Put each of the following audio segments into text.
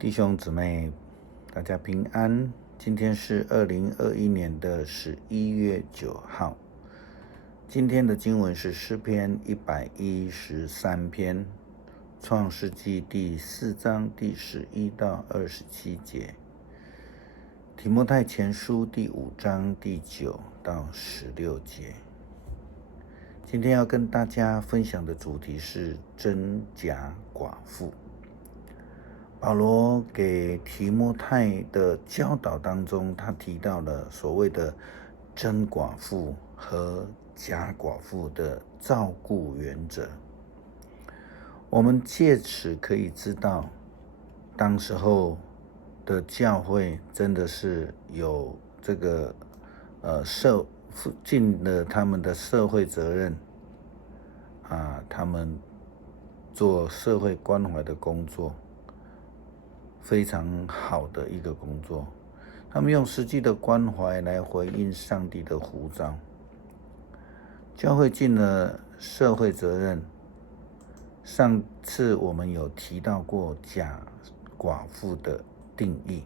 弟兄姊妹，大家平安。今天是2021年的11月9号。今天的经文是诗篇113篇，创世纪第4章第11到27节，提摩太前书第5章第9到16节。今天要跟大家分享的主题是真假寡妇。保罗给提摩太的教导当中，他提到了所谓的真寡妇和假寡妇的照顾原则。我们借此可以知道，当时候的教会真的是有这个尽了他们的社会责任他们做社会关怀的工作，非常好的一个工作。他们用实际的关怀来回应上帝的呼召。教会尽了社会责任。上次我们有提到过假寡妇的定义，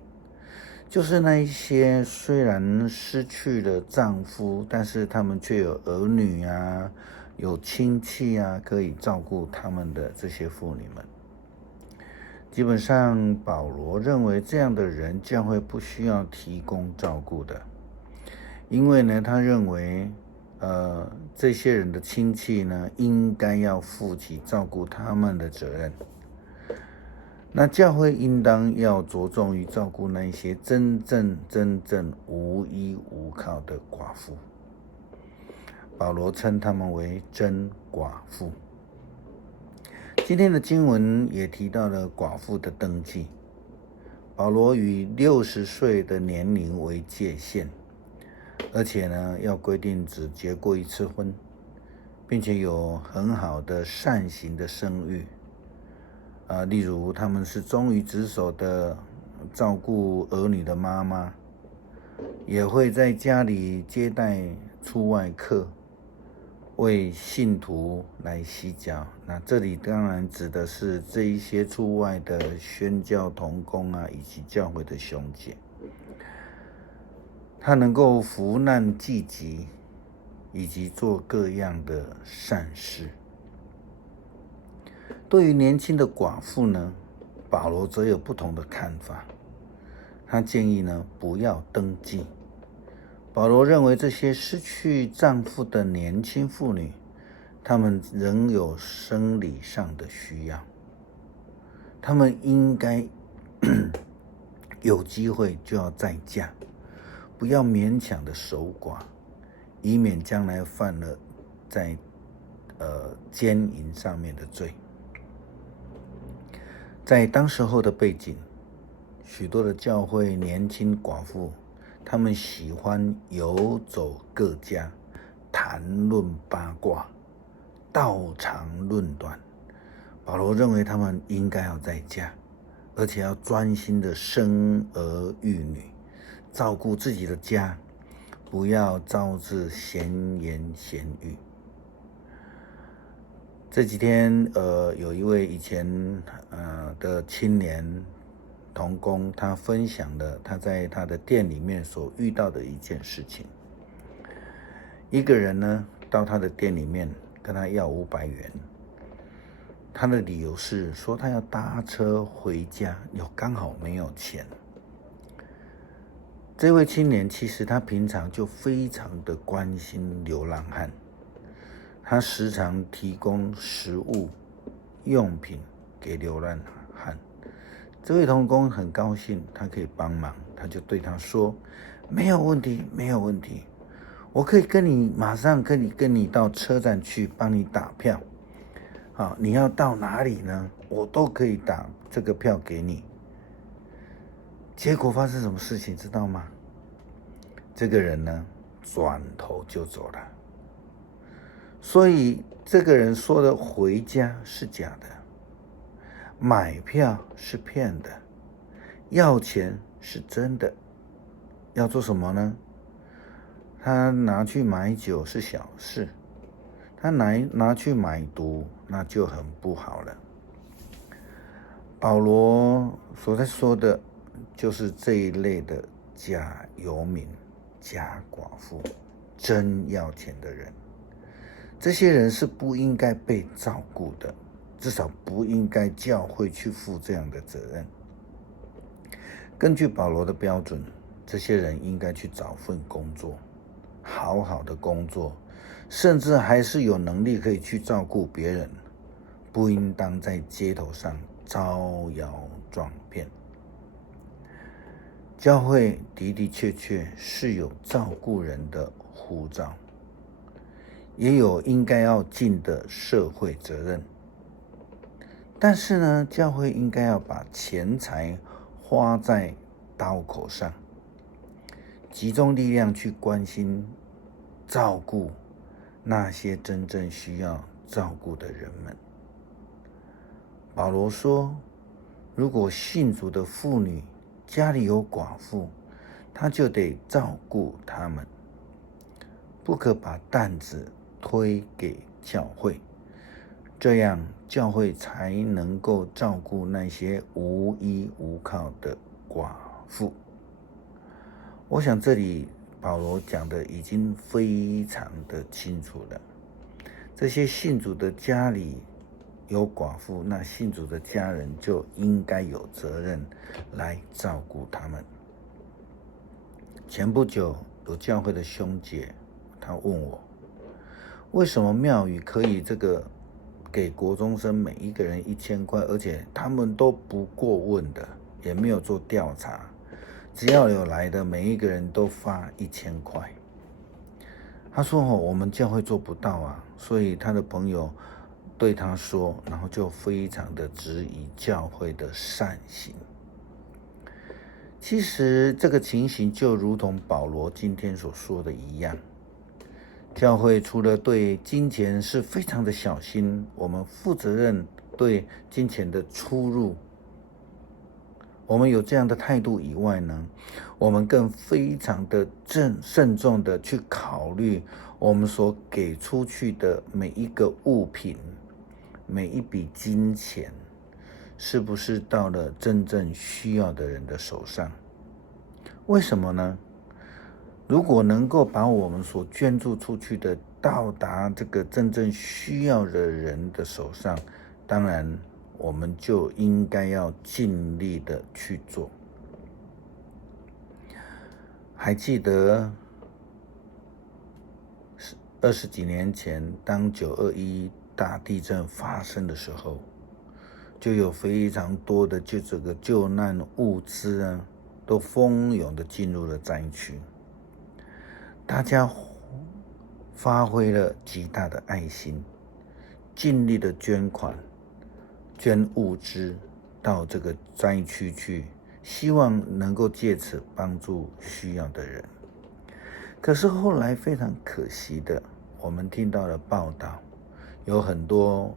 就是那一些虽然失去了丈夫，但是他们却有儿女有亲戚可以照顾他们的这些妇女们。基本上保罗认为这样的人教会不需要提供照顾的，因为呢他认为这些人的亲戚呢应该要负起照顾他们的责任。那教会应当要着重于照顾那些真正无依无靠的寡妇。保罗称他们为真寡妇。今天的经文也提到了寡妇的登记。保罗以60岁的年龄为界限，而且呢要规定只结过1次婚，并且有很好的善行的声誉。例如他们是忠于职守的照顾儿女的妈妈，也会在家里接待出外客，为信徒来洗脚。那这里当然指的是这一些出外的宣教同工以及教会的兄姐。他能够扶难济急，以及做各样的善事。对于年轻的寡妇呢，保罗则有不同的看法。他建议呢不要登记。保罗认为这些失去丈夫的年轻妇女，她们仍有生理上的需要，她们应该有机会就要再嫁，不要勉强的守寡，以免将来犯了在奸淫上面的罪。在当时候的背景，许多的教会年轻寡妇，他们喜欢游走各家，谈论八卦，道长论短。保罗认为他们应该要再嫁，而且要专心的生儿育女，照顾自己的家，不要招致闲言闲语。这几天有一位以前的青年同工，他分享了他在他的店里面所遇到的一件事情。一个人呢到他的店里面跟他要500元，他的理由是说他要搭车回家，刚好没有钱。这位青年其实他平常就非常的关心流浪汉，他时常提供食物用品给流浪汉。这位同工很高兴他可以帮忙，他就对他说，没有问题，我可以马上跟你到车站去帮你打票。你要到哪里呢？我都可以打这个票给你。结果发生什么事情知道吗？这个人呢转头就走了。所以这个人说的回家是假的，买票是骗的，要钱是真的。要做什么呢？他拿去买酒是小事，他拿去买毒那就很不好了。保罗所在说的，就是这一类的假游民、假寡妇、真要钱的人。这些人是不应该被照顾的，至少不应该教会去负这样的责任。根据保罗的标准，这些人应该去找份工作，好好的工作，甚至还是有能力可以去照顾别人，不应当在街头上招摇撞骗。教会的的确确是有照顾人的呼召，也有应该要尽的社会责任。但是呢，教会应该要把钱财花在刀口上，集中力量去关心、照顾那些真正需要照顾的人们。保罗说，如果信主的妇女家里有寡妇，他就得照顾他们，不可把担子推给教会，这样教会才能够照顾那些无依无靠的寡妇。我想这里保罗讲的已经非常的清楚了。这些信主的家里有寡妇，那信主的家人就应该有责任来照顾他们。前不久有教会的兄姐，他问我，为什么庙宇可以给国中生每一个人1000块，而且他们都不过问的，也没有做调查，只要有来的每一个人都发1000块。他说我们教会做不到啊，所以他的朋友对他说，然后就非常的质疑教会的善行。其实这个情形就如同保罗今天所说的一样，教会除了对金钱是非常的小心，我们负责任对金钱的出入，我们有这样的态度以外呢，我们更非常的慎重的去考虑我们所给出去的每一个物品，每一笔金钱，是不是到了真正需要的人的手上？为什么呢？如果能够把我们所捐助出去的到达这个真正需要的人的手上，当然我们就应该要尽力的去做。还记得20几年前，当921大地震发生的时候，就有非常多的这个救难物资啊，都蜂拥的进入了灾区。大家发挥了极大的爱心，尽力的捐款、捐物资到这个灾区去，希望能够借此帮助需要的人。可是后来非常可惜的，我们听到了报道，有很多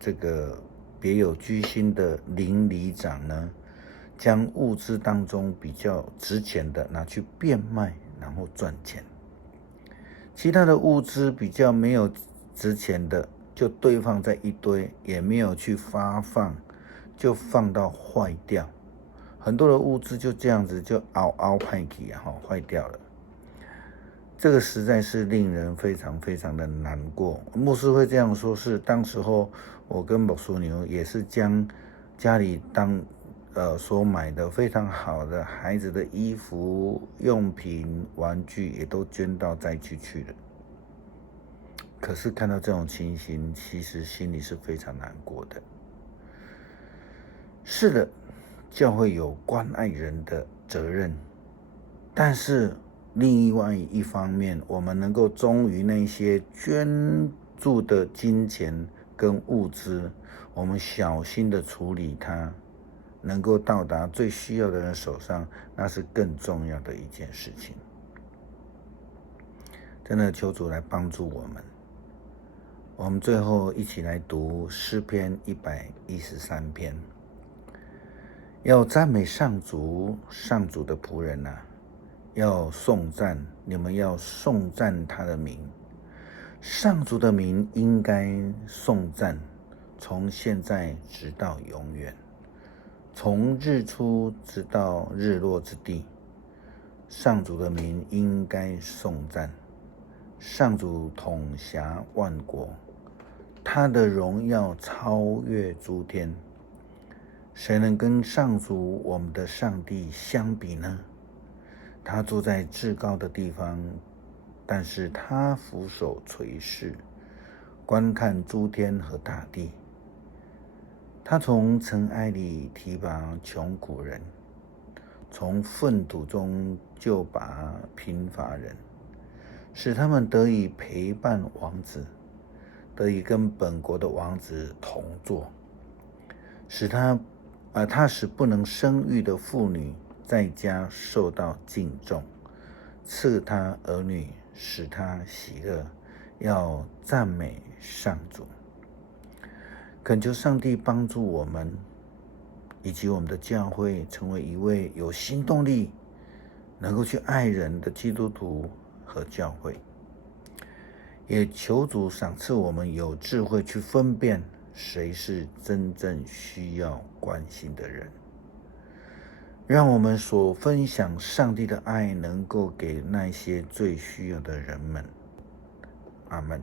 这个别有居心的邻里长呢，将物资当中比较值钱的拿去变卖，然后赚钱。其他的物资比较没有值钱的，就堆放在一堆，也没有去发放，就放到坏掉。很多的物资就这样子就凹派起坏掉了。这个实在是令人非常非常的难过。牧师会这样说，是当时候我跟牧师牛也是将家里所买的非常好的孩子的衣服、用品、玩具也都捐到灾区去了。可是看到这种情形，其实心里是非常难过的。是的，教会有关爱人的责任，但是另外一方面，我们能够忠于那些捐助的金钱跟物资，我们小心的处理它，能够到达最需要的人手上，那是更重要的一件事情。真的求主来帮助我们。我们最后一起来读诗篇113篇。要赞美上主，上主的仆人啊，要颂赞，你们要颂赞他的名。上主的名应该颂赞，从现在直到永远。从日出直到日落之地，上主的名应该颂赞。上主统辖万国，他的荣耀超越诸天。谁能跟上主我们的上帝相比呢？他坐在至高的地方，但是他俯首垂视，观看诸天和大地。他从尘埃里提拔穷苦人，从粪土中救拔贫乏人，使他们得以陪伴王子，得以跟本国的王子同坐，他使不能生育的妇女在家受到敬重，赐他儿女，使他喜乐，要赞美上主。恳求上帝帮助我们以及我们的教会成为一位有行动力能够去爱人的基督徒和教会，也求主赏赐我们有智慧去分辨谁是真正需要关心的人，让我们所分享上帝的爱能够给那些最需要的人们。阿们。